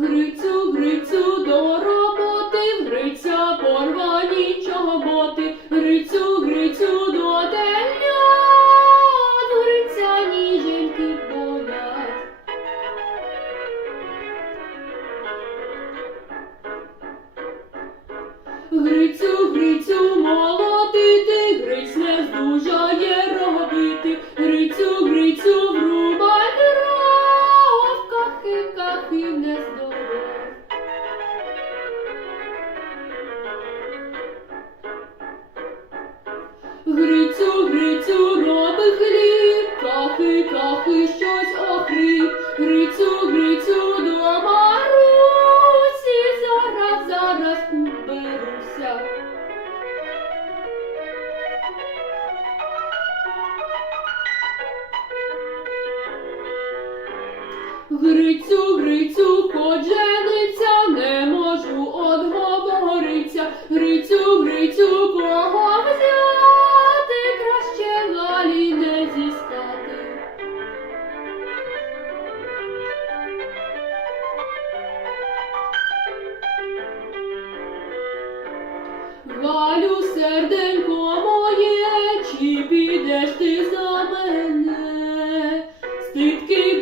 Грицю, Грицю, Грицю, Грицю, коджениця, не можу одговориться, Грицю, Грицю, кого взяти, краще валі не зістати. Валю, серденько моє, чи підеш ти за мене, стидки.